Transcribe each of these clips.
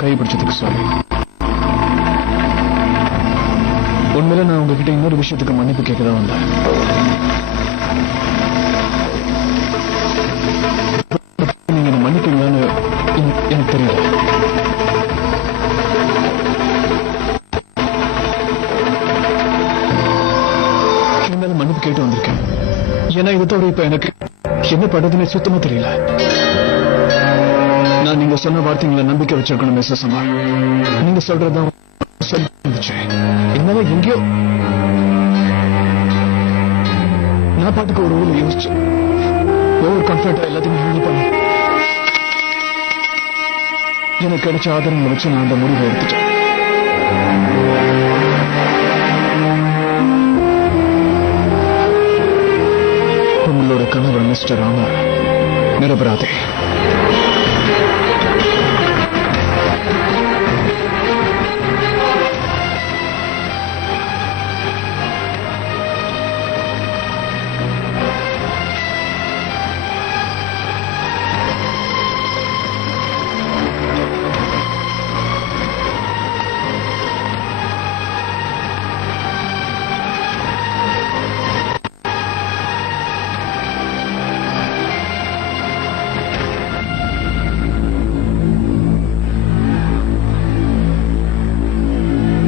கைப்பிடிச்சதுக்கு sorry. உண்மையில நான் உங்ககிட்ட இன்னொரு விஷயத்துக்கு மன்னிப்பு கேட்கதான் வந்தேன். நீங்க மன்னிப்பீங்களான்னு எனக்கு தெரியல. இருந்தாலும் மன்னிப்பு கேட்டு வந்திருக்கேன். ஏன்னா இதை தவிர இப்ப எனக்கு என்ன பண்றதுன்னு சுத்தமா தெரியல. நான் நீங்க சொன்ன வார்த்தைகளை நம்பிக்கை வச்சிருக்கணும் மிஸ்ஸஸ் அம்மா. நீங்க சொல்றதான் சொல்லிச்சு. என்னால எங்கேயோ நான் பாட்டுக்கு ஒரு ஊர்ல யோசிச்சு ஓவர் கான்பிடண்டா எல்லாத்தையும் ஹேண்டில் பண்ண எனக்கு கிடைச்ச ஆதாரங்களை வச்சு நான் அந்த முடிவை எடுத்துட்டேன். உங்களோட கணவர் மிஸ்டர் ராமா நிரபராதி.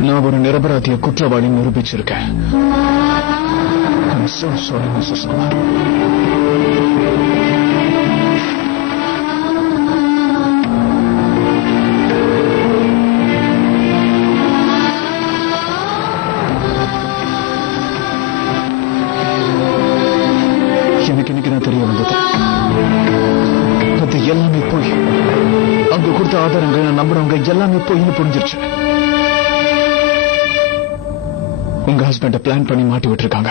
நான் ஒரு நிரபராதிய குற்றவாளி நிரூபிச்சிருக்கேன். I'm so sorry, Mrs. Kumar. எனக்கு இன்னைக்கு தான் தெரிய வந்தது. அது எல்லாமே போய் அங்க கொடுத்த ஆதாரங்கள் நான் நம்புறவங்க எல்லாமே போயின்னு புரிஞ்சிருச்சு. உங்க ஹஸ்பண்ட பிளான் பண்ணி மாட்டி விட்டுருக்காங்க.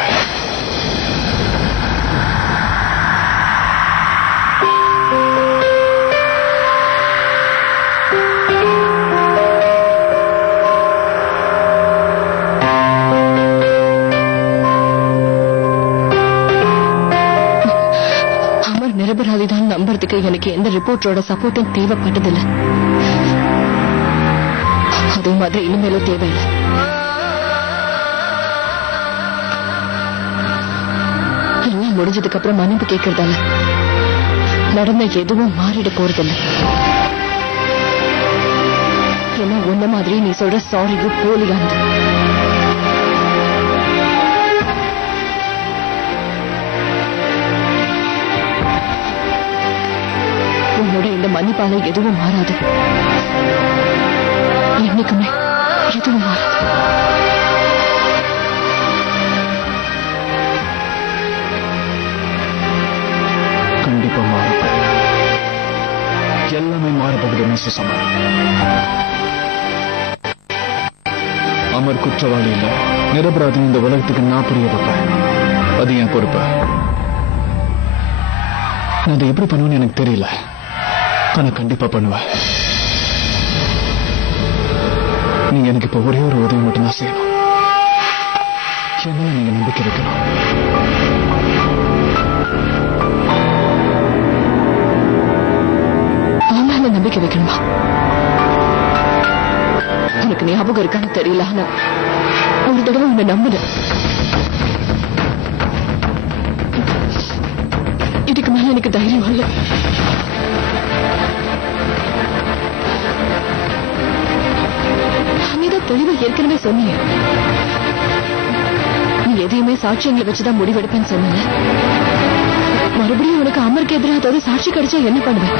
அமர் நிரபராதிதான் நம்புறதுக்கு எனக்கு எந்த ரிப்போர்ட்டோட சப்போர்ட்டும் தேவைப்பட்டதில்லை. அதே மாதிரி இனிமேலும் தேவையில்லை. முடிஞ்சதுக்கு அப்புறம் மன்னிப்பு கேட்கறதால நடந்த எதுவும் மாறிட போறதில்லை. ஏன்னா உன்ன மாதிரி நீ சொல்ற சாரிக்கு போலியானது. உன்னோட இந்த மன்னிப்பால எதுவும் மாறாது. என்னைக்குமே எதுவும் மாறாது. கண்டிப்பா மாறும். எல்லாமே மாறப்படுது மிஸ்ஸஸ் அமர். அமர் குற்றவாளி இல்ல, நிரபராதி. இந்த உலகத்துக்கு நான் புரிய வைப்பேன். அது என் பொறுப்பு. நான் அதை எப்படி பண்ணுவேன்னு எனக்கு தெரியல, ஆனா கண்டிப்பா பண்ணுவேன். நீங்க எனக்கு இப்ப ஒரே ஒரு உதவி மட்டும்தான் செய்யணும். என்ன நீங்க நம்பிக்கை வைக்கணும். நம்பிக்கை வைக்கணுமா? உனக்கு ஞாபகம் இருக்கான்னு தெரியல, ஆனா ஒரு தடவை உன்னை நம்புறேன். இதுக்கு மேல எனக்கு தைரியம் இல்ல. நீதான் தெளிவா ஏற்கனவே சொன்னீங்க. நீ எதையுமே சாட்சியங்களை வச்சுதான் முடிவெடுப்பேன்னு சொன்ன. மறுபடியும் உனக்கு அமருக்கு எதிராக ஏதாவது சாட்சி கிடைச்சா என்ன பண்ணுவேன்?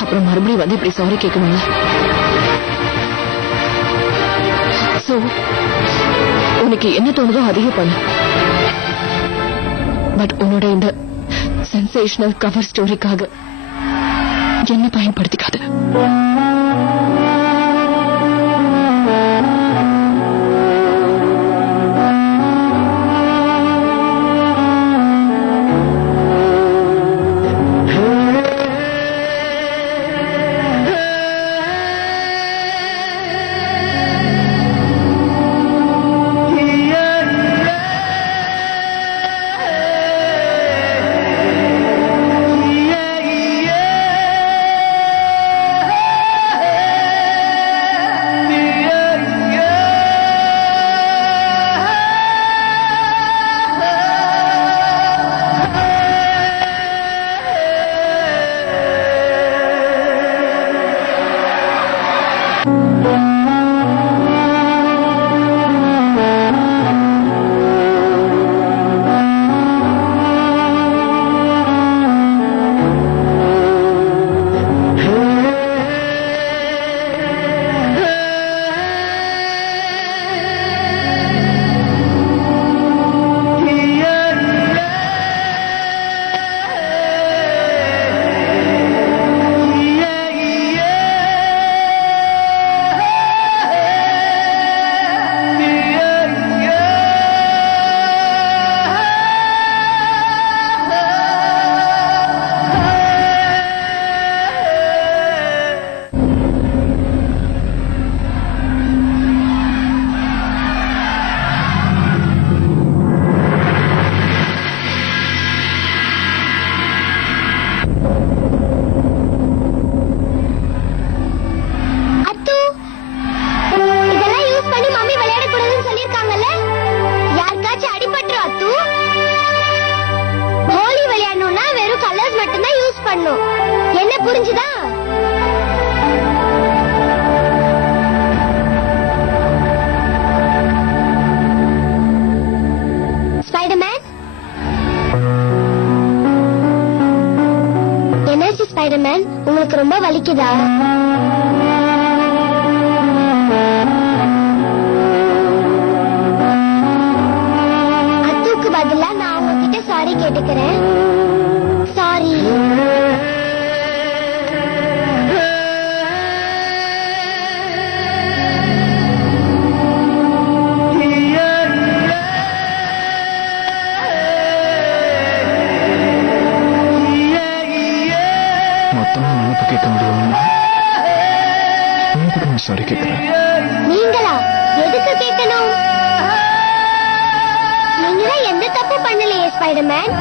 அப்புறம் மறுபடியும் வந்து இப்படி சாரி கேட்கணும்ல. சோ உனக்கு என்ன தோணுதோ அதையே பண்ணு. பட் உன்னோட இந்த சென்சேஷனல் கவர் ஸ்டோரிக்காக என்ன பயன்படுத்திக்காது. என்ன புரிஞ்சுதா? ஸ்பைடர்மேன், என்னாச்சு ஸ்பைடர்மேன்? உங்களுக்கு ரொம்ப வலிக்குதா? அத்துக்கு பதிலா நான் உங்ககிட்ட சாரி கேட்டுக்கிறேன். சாரி. மொத்தமா மன்னிப்பு கேட்க முடியுமா? எதுக்கு நான் சாரி கேட்கிறேன்? நீங்களா எதுக்கு கேட்கணும்? நீங்களா எந்த தப்பு பண்ணலையே ஸ்பைடர்மேன்.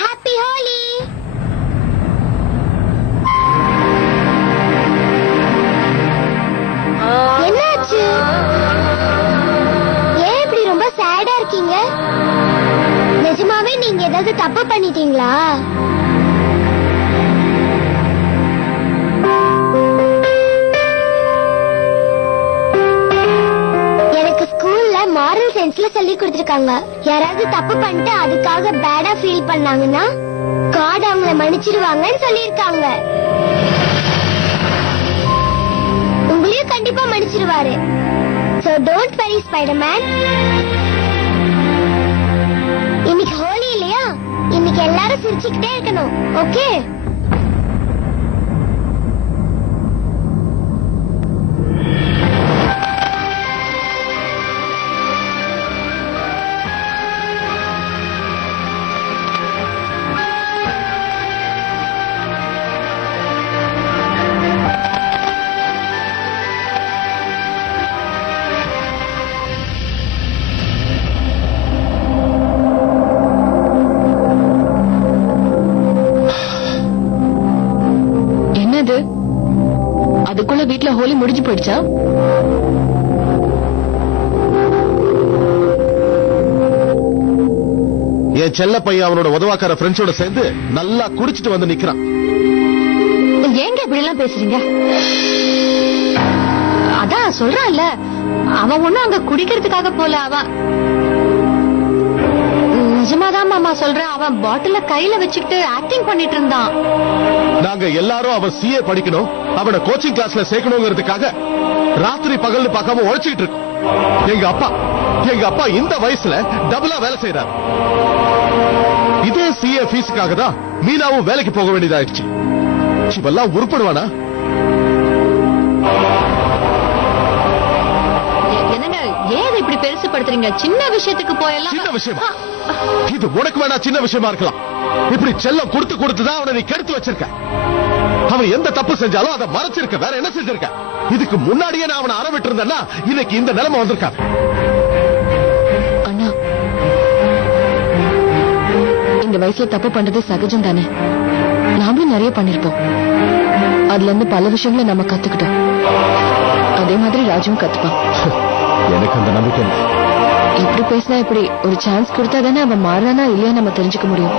ஹாப்பி ஹோலி. என்னாச்சு? ஏன் இப்படி ரொம்ப சேடா இருக்கீங்க? நிஜமாவே நீங்க ஏதாவது தப்பு பண்ணிட்டீங்களா? எனக்கு ஸ்கூல்ல மாரல் சயின்ஸ்ல சொல்லி கொடுத்திருக்காங்க. யாராவது தப்பு பண்ணிட்டு அதுக்காக பேடா ஃபீல் பண்ணாங்கன்னா காட் அவங்கள மன்னிச்சிடுவாங்கன்னு சொல்லியிருக்காங்க. உங்களையும் கண்டிப்பா மன்னிச்சிடுவாரு. So don't worry Spider-Man. இன்னைக்கு ஹோலி இல்லையா? இன்னைக்கு எல்லாரும் சிரிச்சுக்கிட்டே இருக்கணும். ஓகே? அதுக்குள்ள வீட்டுல ஹோலி முடிஞ்சு போயிடுச்சா? என் செல்ல பையன் அவனோட உதவாக்கார ஃப்ரெண்ட்ஸோட சேர்ந்து நல்லா குடிச்சிட்டு வந்து நிக்கிறான். ஏங்க இப்படி எல்லாம் பேசுறீங்க? அதான் சொல்றான்ல, அவன் ஒண்ணும் அங்க குடிக்கிறதுக்காக போல. அவன் நிஜமாதான் மாமா சொல்றேன். அவன் பாட்டில கையில வச்சுக்கிட்டு ஆக்டிங் பண்ணிட்டு இருந்தான். நாங்க எல்லாரும் அவன் சிஏ படிக்கணும், அவனை கோச்சிங் கிளாஸ்ல சேர்க்கணுங்கிறதுக்காக ராத்திரி பகல்னு பார்க்காம உழைச்சிட்டு இருக்கோம். எங்க அப்பா எங்க அப்பா இந்த வயசுல டபுளா வேலை செய்யறாரு. இதே சிஏ ஃபீஸுக்காக தான் மீனாவும் வேலைக்கு போக வேண்டியதாயிடுச்சு. இவெல்லாம் உருப்படுவானா? என்னங்க ஏன் இப்படி பெருசுபடுத்துறீங்க? சின்ன விஷயத்துக்கு போயெல்லாம். சின்ன விஷயமா? இது உனக்கு வேணா சின்ன விஷயமா இருக்கலாம். இப்படி செல்லம் கொடுத்து கொடுத்துதான் அவனை நீ கெடுத்து வச்சிருக்க. அவன் எந்த தப்பு செஞ்சாலும் அதை மறைச்சிருக்க. வேற என்ன செஞ்சிருக்க? இதுக்கு முன்னாடியே நான் அவனை அறவிட்டு இருந்தேன்னா இன்னைக்கு இந்த நிலைமை வந்திருக்காரு. அண்ணா, இந்த வயசுல தப்பு பண்றது சகஜம் தானே. நாமளும் நிறைய பண்ணிருப்போம். அதுல இருந்து பல விஷயங்களை நம்ம கத்துக்கிட்டோம். அதே மாதிரி ராஜுவும் கத்துப்பான். எனக்கு அந்த நம்பிக்கை இல்லை. இப்படி பேசினா இப்படி ஒரு சான்ஸ் கொடுத்தா தானே அவன் மாறானா இல்லையா நம்ம தெரிஞ்சுக்க முடியும்.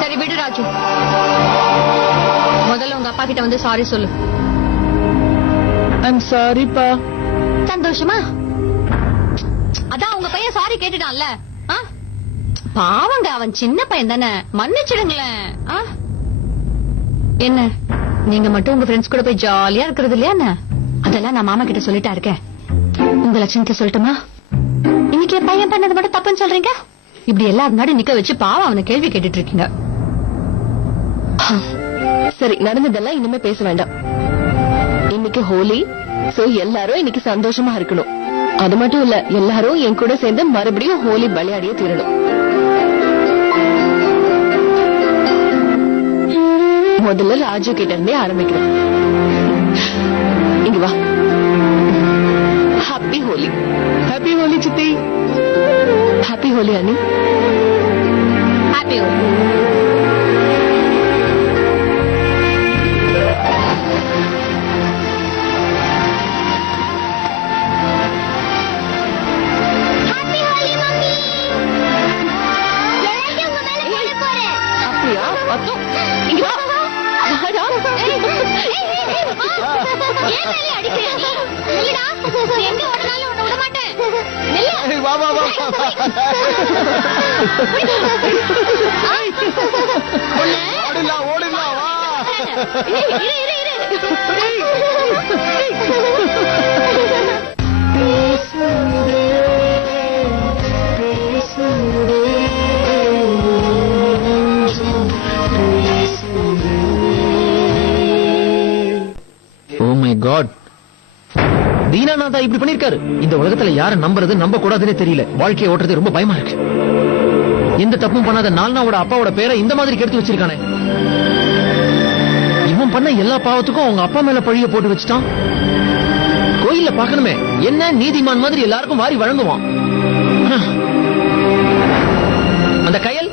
சரி விடு ராஜு, முதல்ல உங்க அப்பா கிட்ட வந்து சாரி சொல்லு. ஐம் சாரிப்பா. சந்தோஷமா? அதான் உங்க பையன் சாரி கேட்டுட்டான்ல. பாவங்க, அவன் சின்ன பையன் தானே, மன்னிச்சிடுங்களேன். என்ன நீங்க மட்டும் உங்க ஃப்ரெண்ட்ஸ் கூட போய் ஜாலியா இருக்கிறது இல்லையா? அதெல்லாம் நான் மாமா கிட்ட சொல்லிட்டா இருக்கேன். உங்க லட்சணத்தை சொல்லட்டுமா? இன்னைக்கு என் பையன் பண்ணது மட்டும் தப்புன்னு சொல்றீங்க. இப்படி எல்லாரும் முன்னாடி நிக்க வச்சு பாவம் அவனை கேள்வி கேட்டுட்டு இருக்கீங்க. சரி, நடந்ததெல்லாம் இனிமே பேச வேண்டாம். இன்னைக்கு ஹோலி, சோ எல்லாரும் இன்னைக்கு சந்தோஷமா இருக்கணும். அது மட்டும் இல்ல, எல்லாரும் என் கூட சேர்ந்து மறுபடியும் ஹோலி விளையாடியே தீரணும். முதல்ல ராஜு கிட்ட இருந்தே ஆரம்பிக்கிறேன். இங்க வா. ஹாப்பி ஹோலி. ஹாப்பி ஹோலி சித்தி. ஹாப்பி ஹோலி அண்ணி. Happy Holi. Happy Holi mummy. எல்லாரும் உங்க மேல போட போறேன். அப்படியா? அத்தோ இங்க வா. வாடா. ஏன் மேலே அடிக்கிறீங்க? நில்லுடா, நீ எங்க ஓடினாலும் உன்னை விட மாட்டேன். நில்லு. வா வா வா. ஓடிடலாம் ஓடிடலாம் வா. இரு இரு இரு. ஓ மை காட், தீனாநாதா இப்படி பண்ணிருக்காரு. இந்த உலகத்துல யார நம்புறது நம்ப கூடாதுன்னே தெரியல. வாழ்க்கையை ஓட்டுறது ரொம்ப பயமா இருக்கு. எந்த தப்பும் பண்ணாத நால்னாவோட அப்பாவோட பேரை இந்த மாதிரி கெடுத்து வச்சிருக்கானே. இவன் பண்ண எல்லா பாவத்துக்கும் அவங்க அப்பா மேல பழிய போட்டு வச்சுட்டான். கோயில்ல பாக்கணுமே, என்ன நீதிமான் மாதிரி எல்லாருக்கும் வாரி வழங்குவான். அந்த கயல்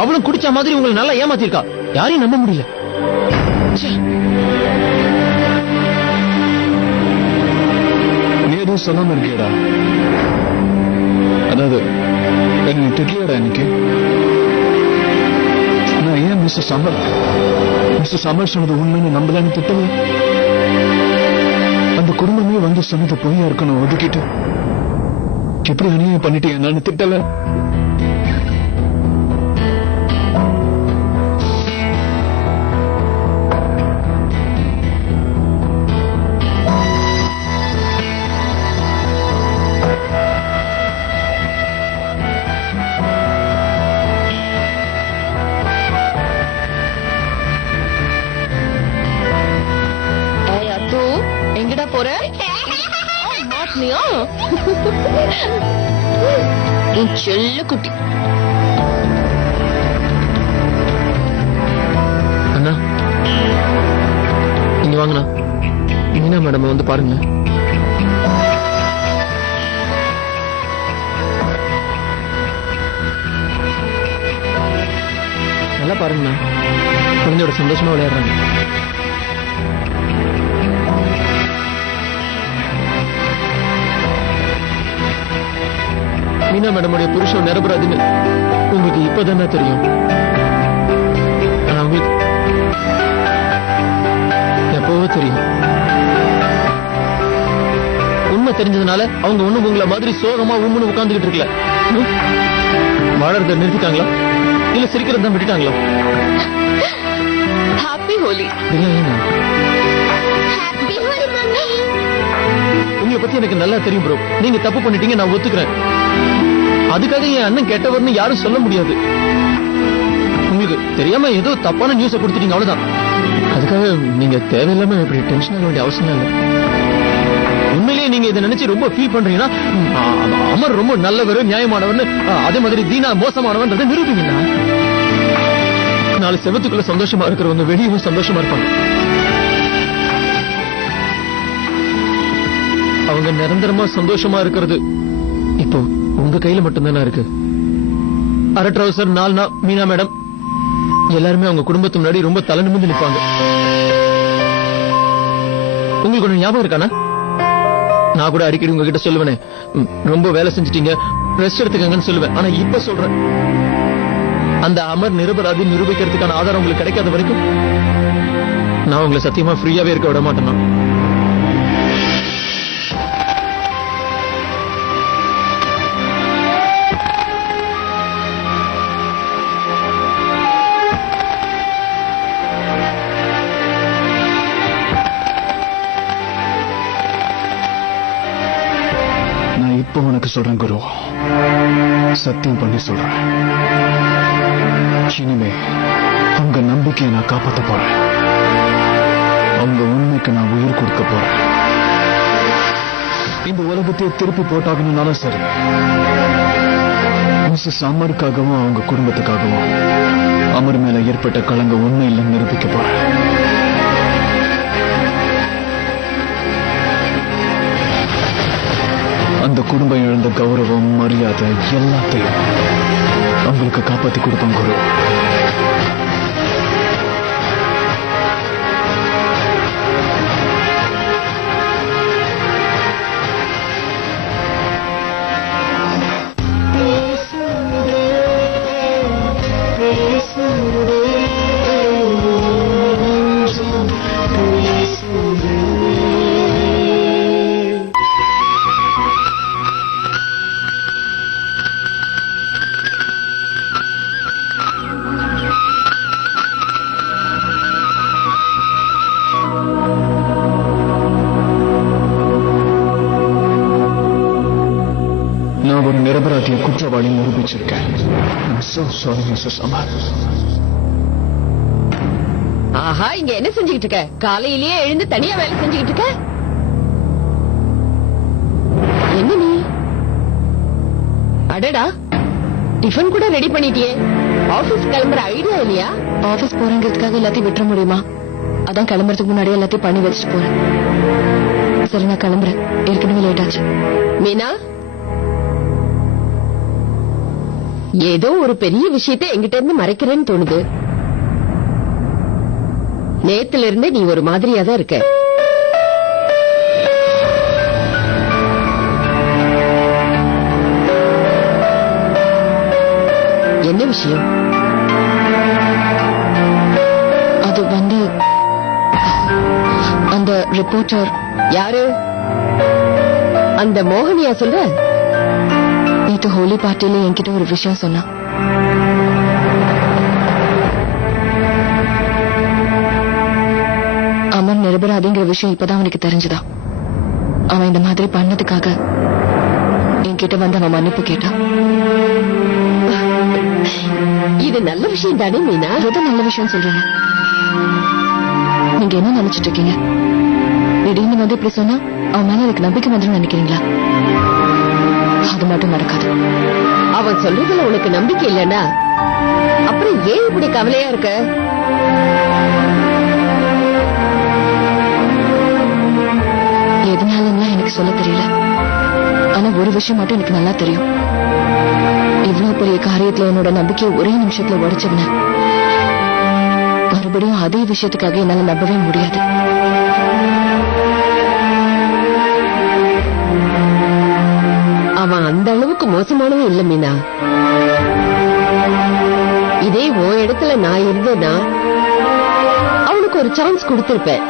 அவளும் குடிச்ச மாதிரி உங்களை நல்லா ஏமாத்திருக்கா. யாரையும் நம்ப முடியல. நீ எதுவும் சொல்லாம இருக்கியடா. அதாவது என்ன திட்டியடா இன்னைக்கு. நான் ஏன் மிஸ்டர் சமர் சொன்னது உண்மைன்னு நம்பலான்னு திட்டவே. அந்த குடும்பமே வந்து சொன்னது பொய்யா இருக்கணும் ஒதுக்கிட்டு எப்படி அநியாயம் பண்ணிட்டு நான் திட்டல. எங்கடா போற? மாட்னியா? என் செல்ல குட்டி. அண்ணா இங்க வாங்கண்ணா. மீனா மேடம் வந்து பாருங்க. நல்லா பாருங்கண்ணா, குழந்தையோட சந்தோஷமா விளையாடுறாங்க. மீனா மேடமுடைய புருஷன் நிரபராதின்னு உங்களுக்கு இப்பதானே தெரியும். ஆனா உங்களுக்கு எப்பவோ தெரியும். உண்மை தெரிஞ்சதுனால அவங்க ஒண்ணும் உங்களை மாதிரி சோகமா உம்முன்னு உட்கார்ந்துகிட்டு இருக்கல. வாழறத நிறுத்திட்டாங்களா இல்ல சிரிக்கிறத தான் விட்டுட்டாங்களா? Happy Holi. Happy Holi mummy. உங்களை பத்தி எனக்கு நல்லா தெரியும் ப்ரோ. நீங்க தப்பு பண்ணிட்டீங்க, நான் ஒத்துக்கிறேன். அதுக்காக என் அண்ணன் கெட்டவர்னு யாரும் சொல்ல முடியாது. உங்களுக்கு தெரியாம ஏதோ தப்பான நியூஸ கொடுத்துட்டீங்க, அவ்வளவுதான். அதுக்காக நீங்க தேவையில்லாம இப்படி டென்ஷன் ஆக வேண்டிய அவசியம் இல்லை. உண்மையிலேயே நீங்க இதை நினைச்சு ரொம்ப ஃபீல் பண்றீங்கன்னா அமர் ரொம்ப நல்லவர், நியாயமானவர்னு, அதே மாதிரி தீனா மோசமானவன்றதை நிரூபிங்கன்னா நாலு செவத்துக்குள்ள சந்தோஷமா இருக்கிறவங்க வெளியவும் சந்தோஷமா இருப்பாங்க. அவங்க நிரந்தரமா சந்தோஷமா இருக்கிறது இப்போ உங்க கையில மட்டும்தானே இருக்கு. அரை ட்ரௌசர் நால்னா மீனா மேடம் எல்லாருமே அவங்க குடும்பத்து முன்னாடி ரொம்ப தலை நிமிர்ந்து நிற்பாங்க. உங்களுக்கு ஒண்ணு ஞாபகம் இருக்கானா? நான் கூட அடிக்கடி உங்ககிட்ட சொல்லுவேனே, ரொம்ப வேலை செஞ்சிட்டீங்க, ரெஸ்ட் எடுத்துக்கங்கன்னு சொல்லுவேன். ஆனா இப்ப சொல்றேன், அந்த அமர் நிரபராதி நிரூபிக்கிறதுக்கான ஆதாரம் உங்களுக்கு கிடைக்காத வரைக்கும் நான் உங்களை சத்தியமா ஃப்ரீயாவே இருக்க விட மாட்டேன். நான் இப்போ உனக்கு சொல்றேன் குரு, சத்தியம் பண்ணி சொல்றேன். இனிமே உங்க நம்பிக்கையை நான் காப்பாற்ற போறேன். உங்க உண்மைக்கு நான் உயிர் கொடுக்க போறேன். இந்த உலகத்தையே திருப்பி போட்டாகணும்னாலும் சரி, மிஸ்ஸஸ் அமருக்காகவும் அவங்க குடும்பத்துக்காகவும் அமர் மேல ஏற்பட்ட களங்க உண்மை இல்லைன்னு நிரூபிக்க போறேன். அந்த குடும்பம் இழந்த கௌரவம், மரியாதை எல்லாத்தையும் அவங்களுக்கு காப்பாத்தி கொடுப்பாங்க குரு. நான் ஒரு நிரபராதிய குற்றவாளி நிரூபிச்சிருக்கேன். ஆஹா, இங்க என்ன செஞ்சுக்கிட்டு இருக்க? காலையிலேயே எழுந்து தனியா வேலை செஞ்சுக்கிட்டு இருக்க? என்ன நீ? அடடா, டிஃபன் கூட ரெடி பண்ணிட்டியே. ஆபீஸ் கிளம்புற ஐடியா இல்லையா? ஆபீஸ் போறங்கிறதுக்காக எல்லாத்தையும் விட்டுற முடியுமா? அதான் கிளம்புறதுக்கு முன்னாடி எல்லாத்தையும் பண்ணி வச்சுட்டு போறேன். சரி, நான் கிளம்புறேன். ஏற்கனவே லேட் ஆச்சு. மீனா, ஏதோ ஒரு பெரிய விஷயத்தை எங்கிட்ட இருந்து மறைக்கிறேன்னு தோணுது. நேத்துல இருந்து நீ ஒரு மாதிரியா தான் இருக்க. என்ன விஷயம்? அது வந்து அந்த ரிப்போர்ட்டர். யாரு? அந்த மோகனியா சொல்ற? நேத்து ஹோலி பார்ட்டியில என்கிட்ட ஒரு விஷயம் சொன்னா. அமர் நிரபராதிங்கிற விஷயம் இப்பதான் அவனுக்கு தெரிஞ்சுதா. அவன் இந்த மாதிரி பண்ணதுக்காக என்கிட்ட வந்து அவன் மன்னிப்பு கேட்டான். இது நல்ல விஷயம் தானே மீனா? எது நல்ல விஷயம் சொல்றீங்க? நீங்க என்ன நினைச்சிட்டு இருக்கீங்க? திடீர்னு வந்து இப்படி சொன்னா அவன் மேல எனக்கு நம்பிக்கை வந்துடும் நினைக்கிறீங்களா? அது மட்டும் நடக்காது. அவன் சொல்றதுல உனக்கு நம்பிக்கை இல்லைன்னா அப்புறம் ஏன் இப்படி கவலையா இருக்க? எதனால எனக்கு சொல்ல தெரியல. ஆனா ஒரு விஷயம் மட்டும் எனக்கு நல்லா தெரியும். இவ்வளவு பெரிய காரியத்துல என்னோட நம்பிக்கையை ஒரே நிமிஷத்துல உடைச்சவன மறுபடியும் அதே விஷயத்துக்காக என்னால நம்பவே முடியாது. அவன் அந்த அளவுக்கு மோசமானவன் இல்ல மீனா. இதே உன் இடத்துல நான் இருந்தேன்னா அவனுக்கு ஒரு சான்ஸ் கொடுத்திருப்பேன்.